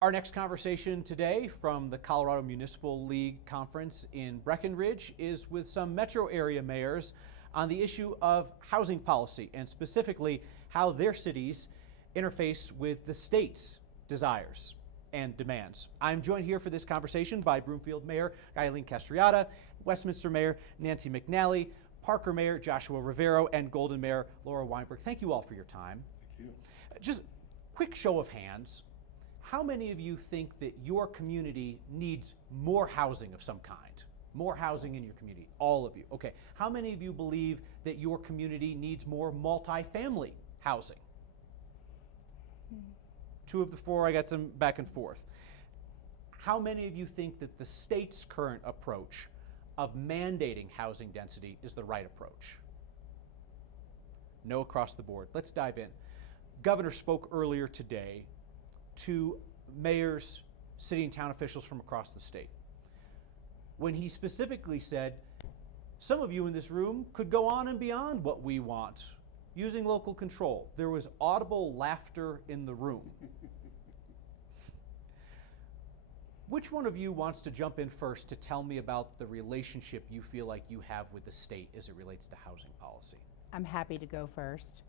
Our next conversation today from the Colorado Municipal League Conference in Breckenridge is with some metro area mayors on the issue of housing policy and specifically how their cities interface with the state's desires and demands. I'm joined here for this conversation by Broomfield Mayor Eileen Castriata, Westminster Mayor Nancy McNally, Parker Mayor Joshua Rivero, and Golden Mayor Laura Weinberg. Thank you all for your time. Thank you. Just quick show of hands. How many of you think that your community needs more housing of some kind? More housing in your community? All of you. Okay. How many of you believe that your community needs more multifamily housing? Two of the four, I got some back and forth. How many of you think that the state's current approach of mandating housing density is the right approach? No across the board. Let's dive in. Governor spoke earlier today to mayors, city and town officials from across the state, when he specifically said, some of you in this room could go on and beyond what we want using local control. There was audible laughter in the room. Which one of you wants to jump in first to tell me about the relationship you feel like you have with the state as it relates to housing policy? I'm happy to go first.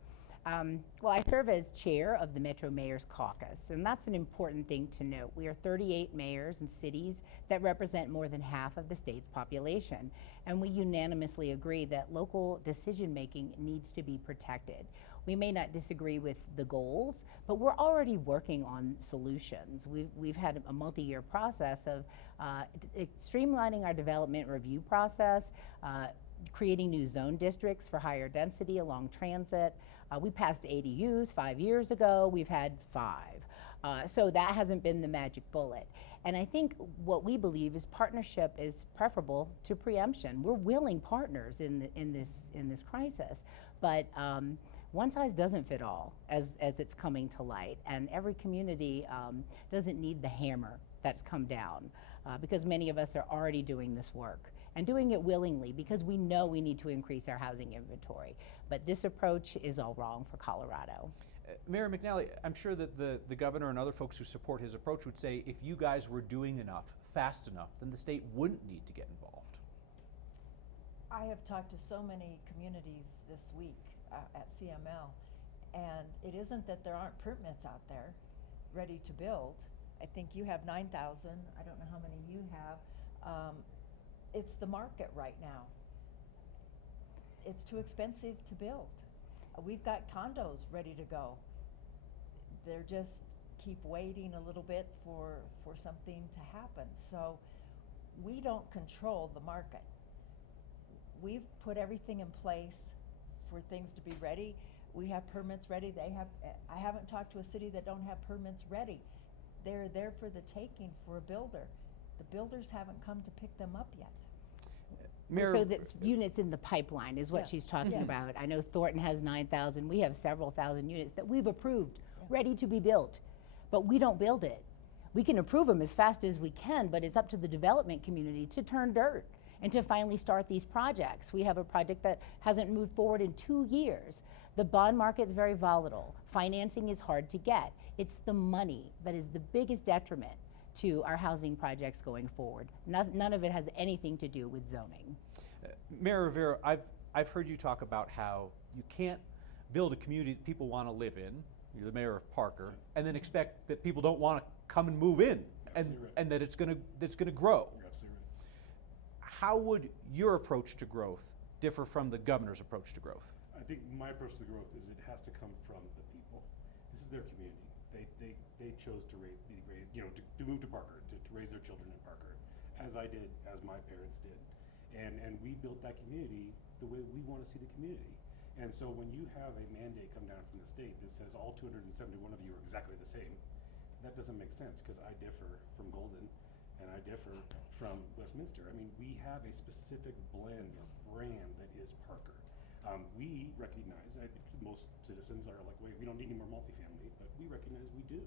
Well, I serve as chair of the Metro Mayors Caucus, and that's an important thing to note. We are 38 mayors and cities that represent more than half of the state's population, and we unanimously agree that local decision-making needs to be protected. We may not disagree with the goals, but we're already working on solutions. We've had a multi-year process of streamlining our development review process, creating new zone districts for higher density along transit. We passed ADUs 5 years ago. We've had 5. So that hasn't been the magic bullet. And I think what we believe is partnership is preferable to preemption. We're willing partners in this crisis, but one size doesn't fit all as it's coming to light. And every community doesn't need the hammer that's come down because many of us are already doing this work and doing it willingly because we know we need to increase our housing inventory. But this approach is all wrong for Colorado. Mayor McNally, I'm sure that the governor and other folks who support his approach would say if you guys were doing enough, fast enough, then the state wouldn't need to get involved. I have talked to so many communities this week at CML, and it isn't that there aren't permits out there ready to build. I think you have 9,000. I don't know how many you have. It's the market right now. It's too expensive to build. We've got condos ready to go. They're just keep waiting a little bit for something to happen. So we don't control the market. We've put everything in place for things to be ready. We have permits ready. I haven't talked to a city that don't have permits ready. They're there for the taking for a builder. The builders haven't come to pick them up yet. Mayor, so that's units in the pipeline is what she's talking about. I know Thornton has 9,000. We have several thousand units that we've approved, ready to be built, but we don't build it. We can approve them as fast as we can, but it's up to the development community to turn dirt and to finally start these projects. We have a project that hasn't moved forward in 2 years. The bond market's very volatile. Financing is hard to get. It's the money that is the biggest detriment to our housing projects going forward. None of it has anything to do with zoning. Mayor Rivera, I've heard you talk about how you can't build a community that people want to live in, you're the mayor of Parker, and then expect that people don't want to come and move in, and that it's going to grow. You're absolutely right. How would your approach to growth differ from the governor's approach to growth? I think my approach to growth is it has to come from the people. This is their community. They chose to move to Parker, to raise their children in Parker, as I did, as my parents did. And we built that community the way we want to see the community. And so when you have a mandate come down from the state that says all 271 of you are exactly the same, that doesn't make sense because I differ from Golden and I differ from Westminster. I mean, we have a specific blend or brand that is Parker. We recognize, most citizens are like, wait, we don't need any more multifamily, but we recognize we do.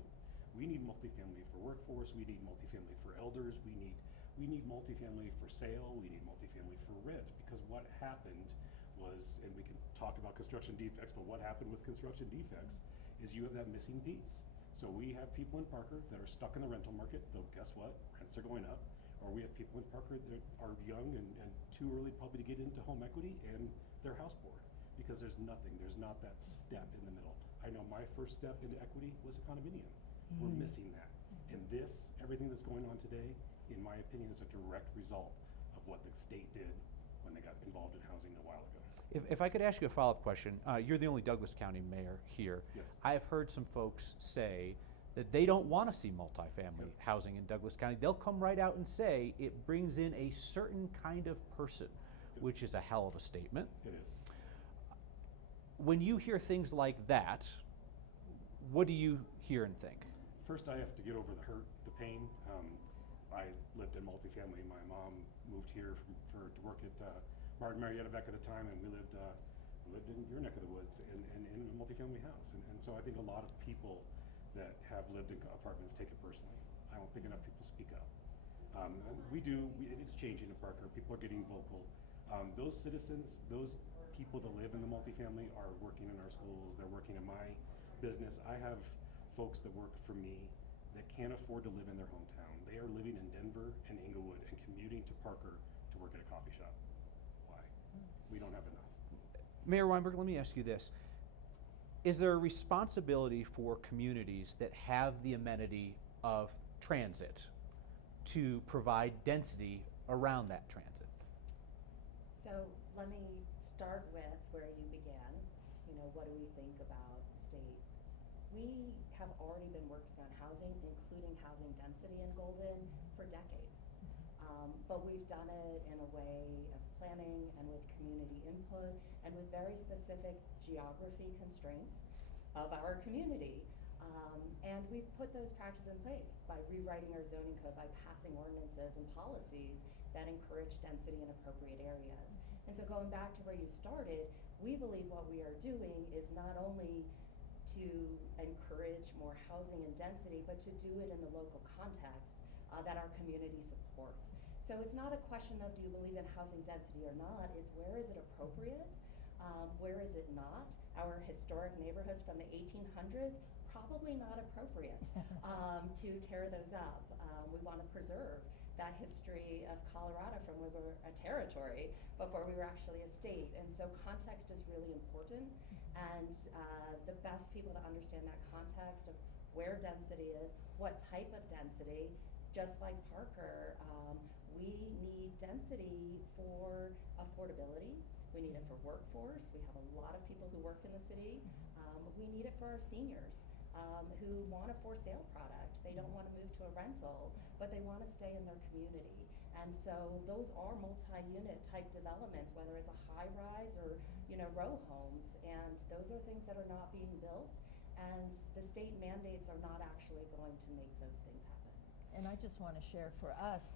We need multifamily for workforce, we need multifamily for elders, we need multifamily for sale, we need multifamily for rent, because what happened was, and we can talk about construction defects, but what happened with construction defects is you have that missing piece. So we have people in Parker that are stuck in the rental market, though guess what? Rents are going up. Or we have people in Parker that are young and too early probably to get into home equity and they're house poor because there's nothing, there's not that step in the middle. I know my first step into equity was a condominium. We're missing that. And this, everything that's going on today, in my opinion, is a direct result of what the state did when they got involved in housing a while ago. If I could ask you a follow-up question, you're the only Douglas County mayor here. Yes. I have heard some folks say that they don't want to see multifamily housing in Douglas County. They'll come right out and say it brings in a certain kind of person, which is a hell of a statement. It is. When you hear things like that, what do you hear and think? First, I have to get over the hurt, the pain. I lived in multifamily. My mom moved here to work at Martin Marietta back at the time, and we lived in your neck of the woods and in a multifamily house. And so I think a lot of people that have lived in apartments take it personally. I don't think enough people speak up. It's changing in Parker. People are getting vocal. Those citizens, those people that live in the multifamily are working in our schools. They're working in my business. I have folks that work for me that can't afford to live in their hometown. They are living in Denver and Inglewood and commuting to Parker to work at a coffee shop. Why? We don't have enough. Mayor Weinberg, let me ask you this. Is there a responsibility for communities that have the amenity of transit to provide density around that transit? So let me start with where you began. You know, what do we think about the state? We have already been working on housing, including housing density in Golden, for decades. But we've done it in a way of planning and with community input and with very specific geography constraints of our community. And we've put those practices in place by rewriting our zoning code, by passing ordinances and policies that encourage density in appropriate areas. And so going back to where you started, we believe what we are doing is not only to encourage more housing and density, but to do it in the local context that our community supports. So it's not a question of do you believe in housing density or not, it's where is it appropriate, where is it not. Our historic neighborhoods from the 1800s, probably not appropriate to tear those up. We want to preserve that history of Colorado from when we were a territory before we were actually a state. And so context is really important. And the best people to understand that context of where density is, what type of density, just like Parker, we need density for affordability. We need it for workforce. We have a lot of people who work in the city. We need it for our seniors who want a for sale product. They don't want to move to a rental, but they want to stay in their community. And so those are multi-unit type developments, whether it's a high rise or row homes. And those are things that are not being built. And the state mandates are not actually going to make those things happen. And I just want to share for us,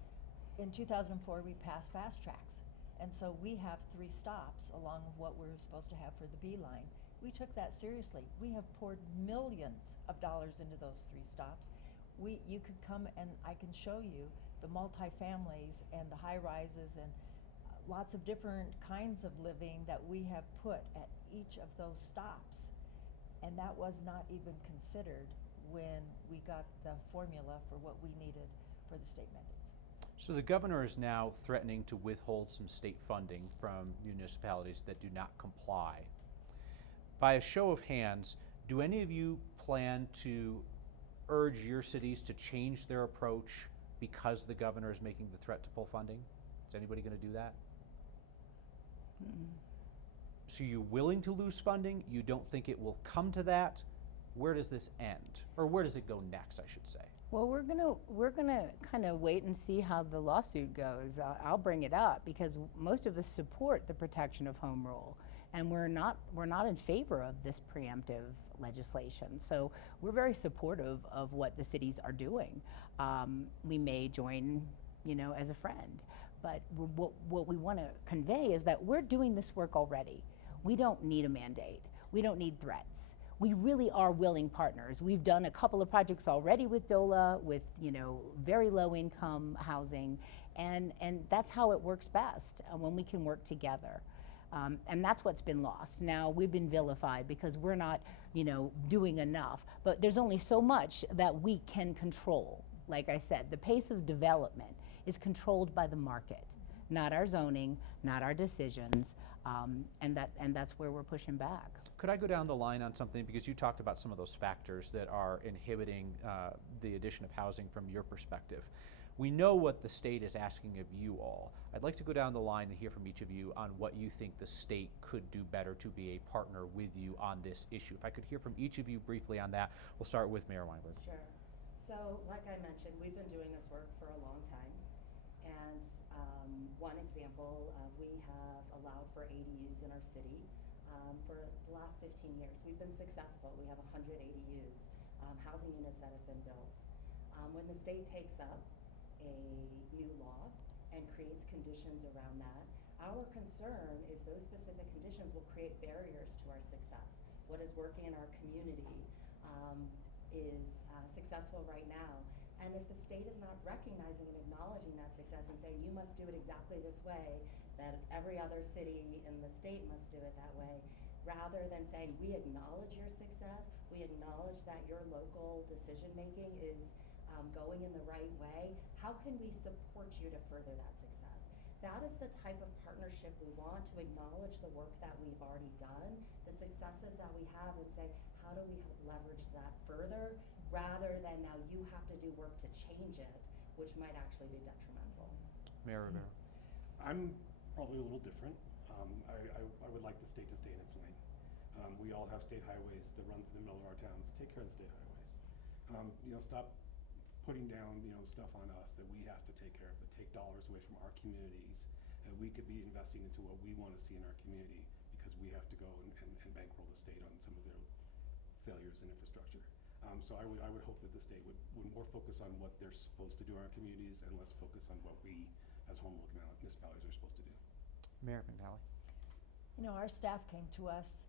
in 2004 we passed fast tracks. And so we have 3 stops along with what we're supposed to have for the B line. We took that seriously. We have poured millions of dollars into those 3 stops. You could come and I can show you the multifamilies and the high rises and lots of different kinds of living that we have put at each of those stops. And that was not even considered when we got the formula for what we needed for the state mandates. So the governor is now threatening to withhold some state funding from municipalities that do not comply. By a show of hands, do any of you plan to urge your cities to change their approach because the governor is making the threat to pull funding? Is anybody going to do that? So you're willing to lose funding? You don't think it will come to that? Where does this end? Or where does it go next, I should say? Well, we're gonna kind of wait and see how the lawsuit goes. I'll bring it up because most of us support the protection of home rule, and we're not in favor of this preemptive legislation. So we're very supportive of what the cities are doing. We may join, as a friend, but what we want to convey is that we're doing this work already. We don't need a mandate. We don't need threats. We really are willing partners. We've done a couple of projects already with DOLA, with very low income housing, and that's how it works best when we can work together. And that's what's been lost. Now we've been vilified because we're not, doing enough. But there's only so much that we can control. Like I said, the pace of development is controlled by the market, not our zoning, not our decisions, and that's where we're pushing back. Could I go down the line on something, because you talked about some of those factors that are inhibiting the addition of housing from your perspective. We know what the state is asking of you all. I'd like to go down the line and hear from each of you on what you think the state could do better to be a partner with you on this issue. If I could hear from each of you briefly on that. We'll start with Mayor Weinberg. Sure. So, like I mentioned, we've been doing this work for a long time. And one example, we have allowed for ADUs in our city for the last 15 years. We've been successful. We have 100 ADUs, housing units that have been built. When the state takes up a new law and creates conditions around that, our concern is those specific conditions will create barriers to our success. What is working in our community is successful right now. And if the state is not recognizing and acknowledging that success and saying you must do it exactly this way, that every other city in the state must do it that way, rather than saying we acknowledge your success, we acknowledge that your local decision making is going in the right way, how can we support you to further that success? That is the type of partnership we want, to acknowledge the work that we've already done, the successes that we have, and say, how do we help leverage that further, rather than now you have to do work to change it, which might actually be detrimental. Mayor Rivera. I'm probably a little different. I would like the state to stay in its lane. We all have state highways that run through the middle of our towns. Take care of the state highways. Stop putting down, stuff on us that we have to take care of, that take dollars away from our communities, and we could be investing into what we want to see in our community, because we have to go and bankroll the state on some of their failures in infrastructure. So I would hope that the state would more focus on what they're supposed to do in our communities and less focus on what we as home rule municipalities are supposed to do. Mayor McNally. Our staff came to us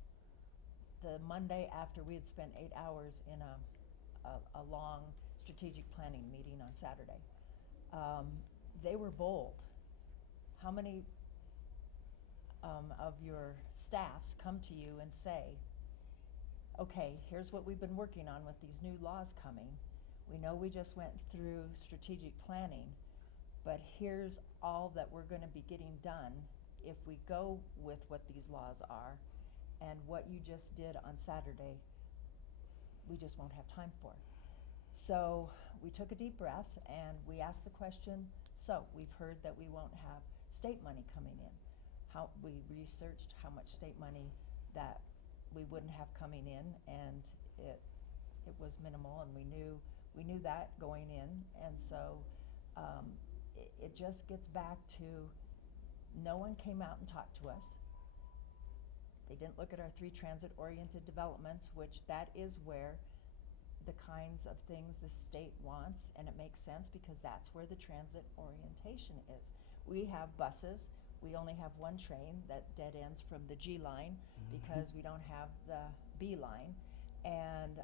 the Monday after we had spent 8 hours in a long strategic planning meeting on Saturday. They were bold. How many of your staffs come to you and say, okay, here's what we've been working on with these new laws coming. We know we just went through strategic planning, but here's all that we're going to be getting done if we go with what these laws are, and what you just did on Saturday, we just won't have time for. So we took a deep breath and we asked the question, so we've heard that we won't have state money coming in. We researched how much state money that we wouldn't have coming in, and it was minimal, and we knew that going in, and so it just gets back to, no one came out and talked to us. They didn't look at our 3 transit-oriented developments, which that is where the kinds of things the state wants, and it makes sense because that's where the transit orientation is. We have buses. We only have one train that dead ends from the G line because we don't have the B line. And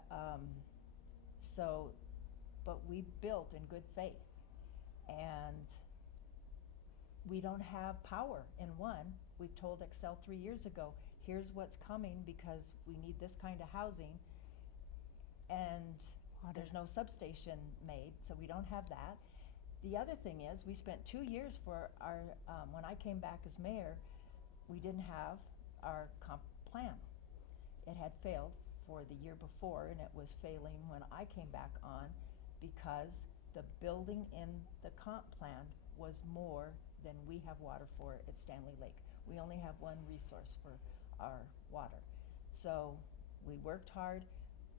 but we built in good faith. And we don't have power in one. We've told Excel 3 years ago, here's what's coming because we need this kind of housing. And there's no substation made, so we don't have that. The other thing is, we spent 2 years for our, when I came back as mayor, we didn't have our comp plan. It had failed for the year before, and it was failing when I came back on because the building in the comp plan was more than we have water for at Stanley Lake. We only have one resource for our water. So we worked hard.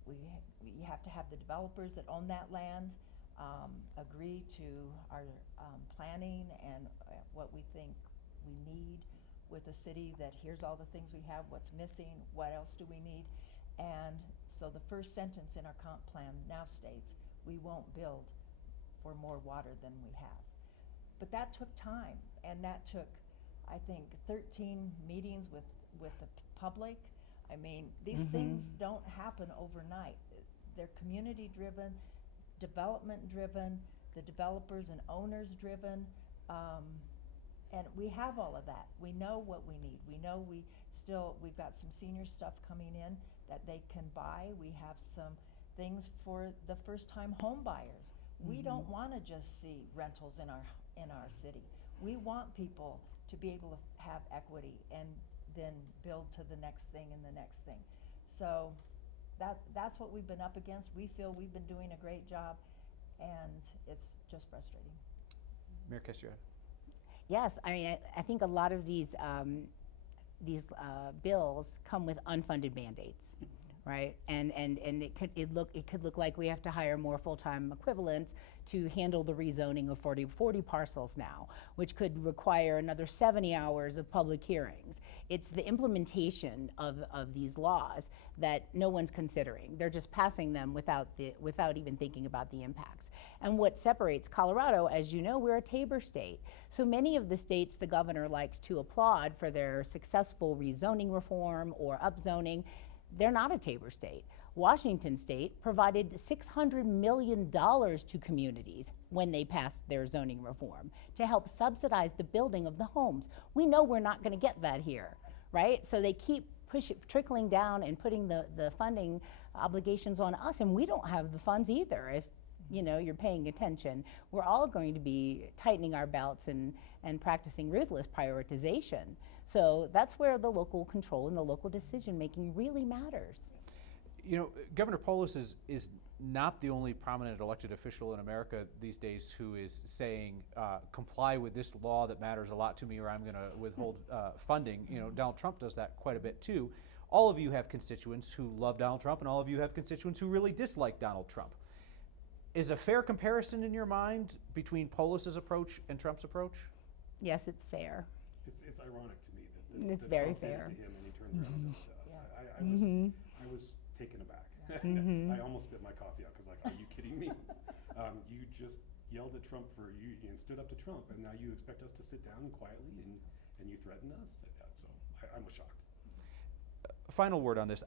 We have to have the developers that own that land agree to our planning and what we think we need with the city, that here's all the things we have, what's missing, what else do we need. And so the first sentence in our comp plan now states, we won't build for more water than we have. But that took time, and that took, I think, 13 meetings with the public. I mean, these things don't happen overnight. They're community driven, development driven, the developers and owners driven. And we have all of that. We know what we need. We know we've got some senior stuff coming in that they can buy. We have some things for the first-time home buyers. We don't want to just see rentals in our city. We want people to be able to have equity and then build to the next thing and the next thing. So that's what we've been up against. We feel we've been doing a great job, and it's just frustrating. Mayor Castriota. Yes, I mean, I think a lot of these bills come with unfunded mandates, right? And it could look like we have to hire more full-time equivalents to handle the rezoning of 40 parcels now, which could require another 70 hours of public hearings. It's the implementation of these laws that no one's considering. They're just passing them without even thinking about the impacts. And what separates Colorado, as you know, we're a Tabor state. So many of the states the governor likes to applaud for their successful rezoning reform or upzoning, they're not a Tabor state. Washington state provided $600 million to communities when they passed their zoning reform to help subsidize the building of the homes. We know we're not going to get that here, right? So they keep trickling down and putting the funding obligations on us, and we don't have the funds either. If you know, you're paying attention, we're all going to be tightening our belts and practicing ruthless prioritization. So that's where the local control and the local decision making really matters. You know, Governor Polis is not the only prominent elected official in America these days who is saying, comply with this law that matters a lot to me, or I'm going to withhold funding. You know, Donald Trump does that quite a bit too. All of you have constituents who love Donald Trump, and all of you have constituents who really dislike Donald Trump. Is a fair comparison in your mind between Polis's approach and Trump's approach? Yes, it's fair. It's ironic to me that It's that very Trump did fair. it to him and he turned around and did it to us. I was taken aback. I almost spit my coffee out because, like, are you kidding me? You just yelled at Trump you stood up to Trump, and now you expect us to sit down quietly and you threaten us? So I was shocked. Final word on this.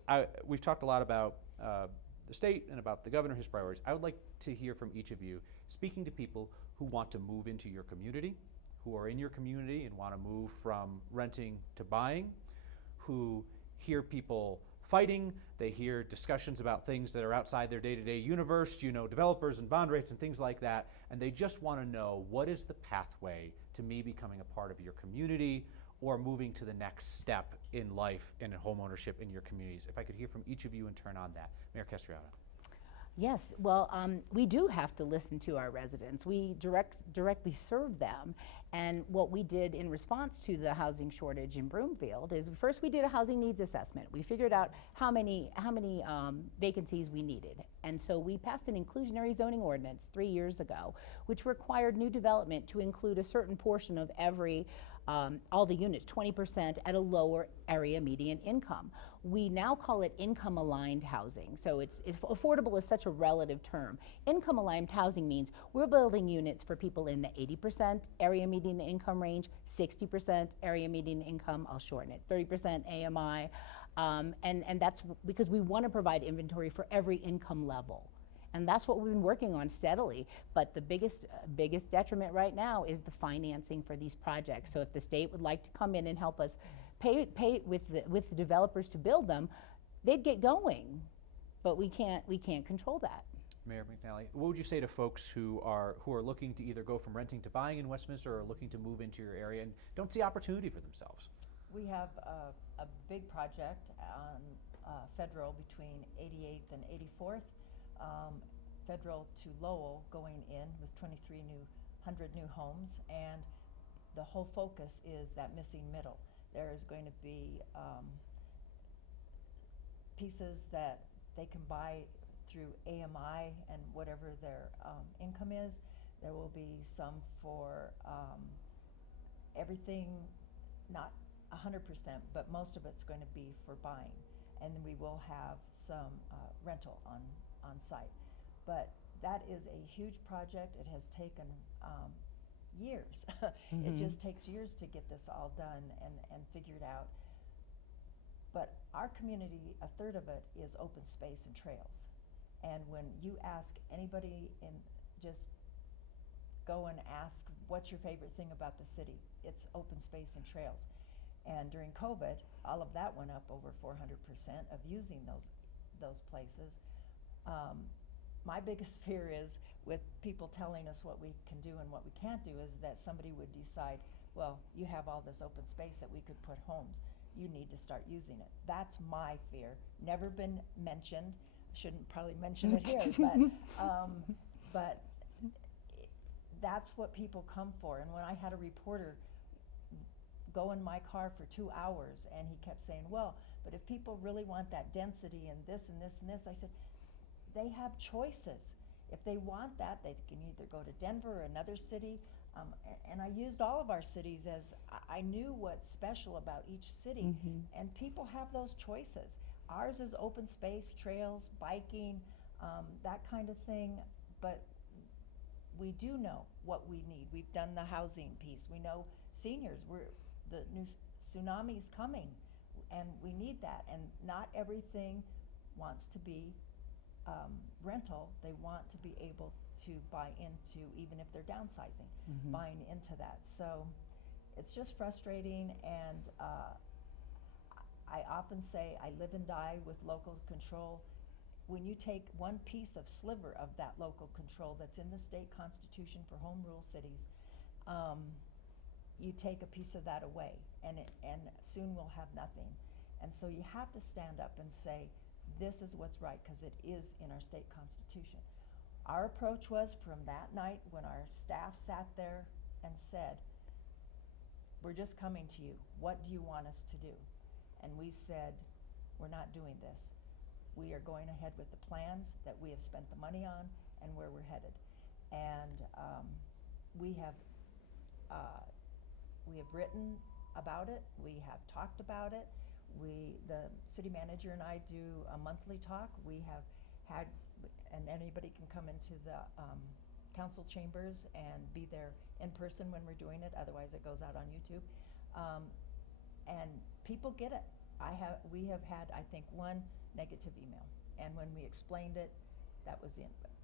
We've talked a lot about the state and about the governor, his priorities. I would like to hear from each of you, speaking to people who want to move into your community, who are in your community and want to move from renting to buying, who hear people fighting, they hear discussions about things that are outside their day-to-day universe, you know, developers and bond rates and things like that, and they just want to know, what is the pathway to me becoming a part of your community or moving to the next step in life and in home ownership in your communities? If I could hear from each of you in turn on that. Mayor Castriota. Yes, well, we do have to listen to our residents. We directly serve them, and what we did in response to the housing shortage in Broomfield is first we did a housing needs assessment. We figured out how many vacancies we needed, and so we passed an inclusionary zoning ordinance 3 years ago, which required new development to include a certain portion of all the units, 20% at a lower area median income. We now call it income-aligned housing. So it's affordable is such a relative term. Income-aligned housing means we're building units for people in the 80% area median income range, 60% area median income, I'll shorten it, 30% AMI, and that's because we want to provide inventory for every income level. And that's what we've been working on steadily. But the biggest detriment right now is the financing for these projects. So if the state would like to come in and help us pay with the developers to build them, they'd get going. But we can't control that. Mayor McNally, what would you say to folks who are looking to either go from renting to buying in Westminster or looking to move into your area and don't see opportunity for themselves? We have a big project on Federal between 88th and 84th. Federal to Lowell going in with 100 new homes, and the whole focus is that missing middle. There is going to be pieces that they can buy through AMI and whatever their income is. There will be some for everything, not 100%, but most of it's going to be for buying. And then we will have some rental on site. But that is a huge project. It has taken years. It just takes years to get this all done and figured out. But our community, a third of it is open space and trails. And when you ask anybody in just go and ask, what's your favorite thing about the city? It's open space and trails. And during COVID, all of that went up over 400% of using those places. My biggest fear is with people telling us what we can do and what we can't do is that somebody would decide, well, you have all this open space that we could put homes. You need to start using it. That's my fear. Never been mentioned. Shouldn't probably mention it here, but that's what people come for. And when I had a reporter go in my car for 2 hours and he kept saying, well, but if people really want that density and this and this and this, I said, they have choices. If they want that, they can either go to Denver or another city. And I used all of our cities as I knew what's special about each city, and people have those choices. Ours is open space, trails, biking, that kind of thing, but we do know what we need. We've done the housing piece. We know seniors, the new tsunami's coming, and we need that. And not everything wants to be rental. They want to be able to buy into, even if they're downsizing, buying into that. So it's just frustrating, and I often say I live and die with local control. When you take one piece of sliver of that local control that's in the state constitution for home rule cities, you take a piece of that away, and soon we'll have nothing. And so you have to stand up and say, this is what's right, because it is in our state constitution. Our approach was from that night when our staff sat there and said, we're just coming to you. What do you want us to do? And we said, we're not doing this. We are going ahead with the plans that we have spent the money on and where we're headed. And we have written about it. We have talked about it. The city manager and I do a monthly talk. We have had, and anybody can come into the council chambers and be there in person when we're doing it. Otherwise, it goes out on YouTube. And people get it. We have had, I think, one negative email. And when we explained it, that was the end of it.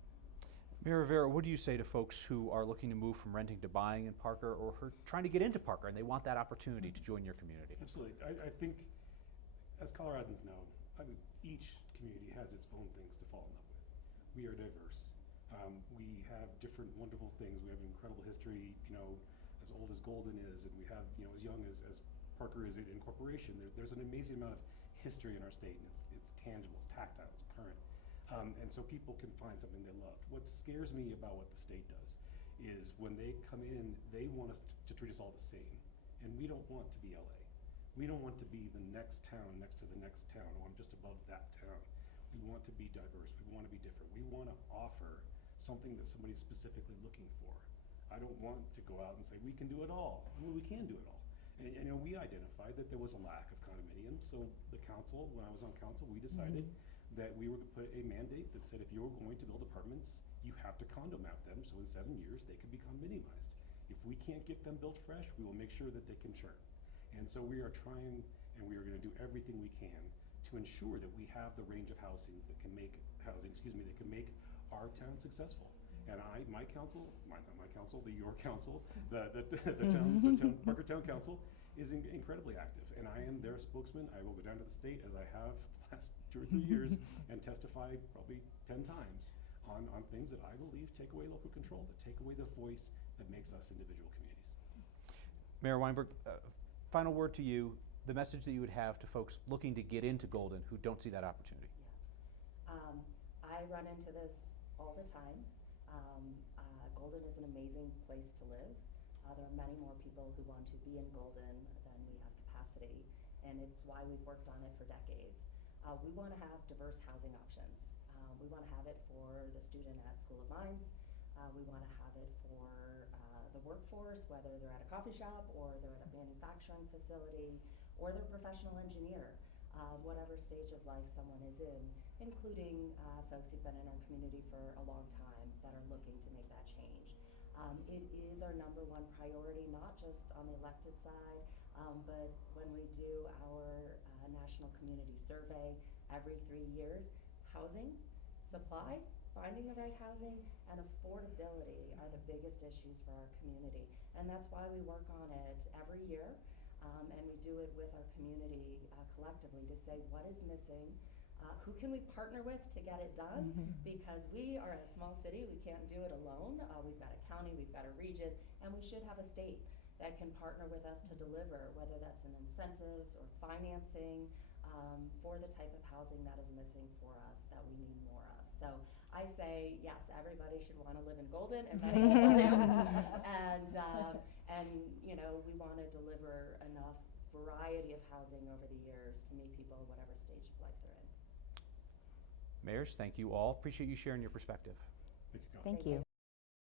Mayor Rivera, what do you say to folks who are looking to move from renting to buying in Parker, or who are trying to get into Parker and they want that opportunity to join your community? Absolutely. I think, as Coloradans know, each community has its own things to fall in love with. We are diverse. We have different wonderful things. We have an incredible history, as old as Golden is, and we have, as young as Parker is in corporation. There's an amazing amount of history in our state, and it's tangible, it's tactile, it's current. And so people can find something they love. What scares me about what the state does is when they come in, they want us to treat us all the same. And we don't want to be LA. We don't want to be the next town next to the next town, or I'm just above that town. We want to be diverse. We want to be different. We want to offer something that somebody's specifically looking for. I don't want to go out and say, we can do it all. Well, we can do it all. And we identified that there was a lack of condominiums, so the council, when I was on council, we decided that we were going to put a mandate that said if you're going to build apartments, you have to condo map them, so in 7 years they can be condominiumized. If we can't get them built fresh, we will make sure that they can churn. And so we are trying, and we are going to do everything we can to ensure that we have the range of housings that can make that can make our town successful. And my council, your council, Parker Town Council is incredibly active, and I am their spokesman. I will go down to the state, as I have the last 2 or 3 years, and testify probably 10 times on things that I believe take away local control, that take away the voice that makes us individual communities. Mayor Weinberg, final word to you, the message that you would have to folks looking to get into Golden who don't see that opportunity. Yeah. I run into this all the time. Golden is an amazing place to live. There are many more people who want to be in Golden than we have capacity, and it's why we've worked on it for decades. We want to have diverse housing options. We want to have it for the student at School of Mines. We want to have it for the workforce, whether they're at a coffee shop or they're at a manufacturing facility or they're a professional engineer, whatever stage of life someone is in, including folks who've been in our community for a long time that are looking to make that change. It is our #1 priority, not just on the elected side, but when we do our national community survey every 3 years, housing supply finding the right housing and affordability are the biggest issues for our community. And that's why we work on it every year, and we do it with our community collectively to say what is missing, who can we partner with to get it done, because we are a small city, we can't do it alone. We've got a county, we've got a region, and we should have a state that can partner with us to deliver, whether that's in incentives or financing, for the type of housing that is missing for us that we need more of. So I say, yes, everybody should want to live in Golden, and many people do. And you know, we want to deliver enough variety of housing over the years to meet people at whatever stage of life they're in. Mayors, thank you all. Appreciate you sharing your perspective. Thank you, Colin. Thank you.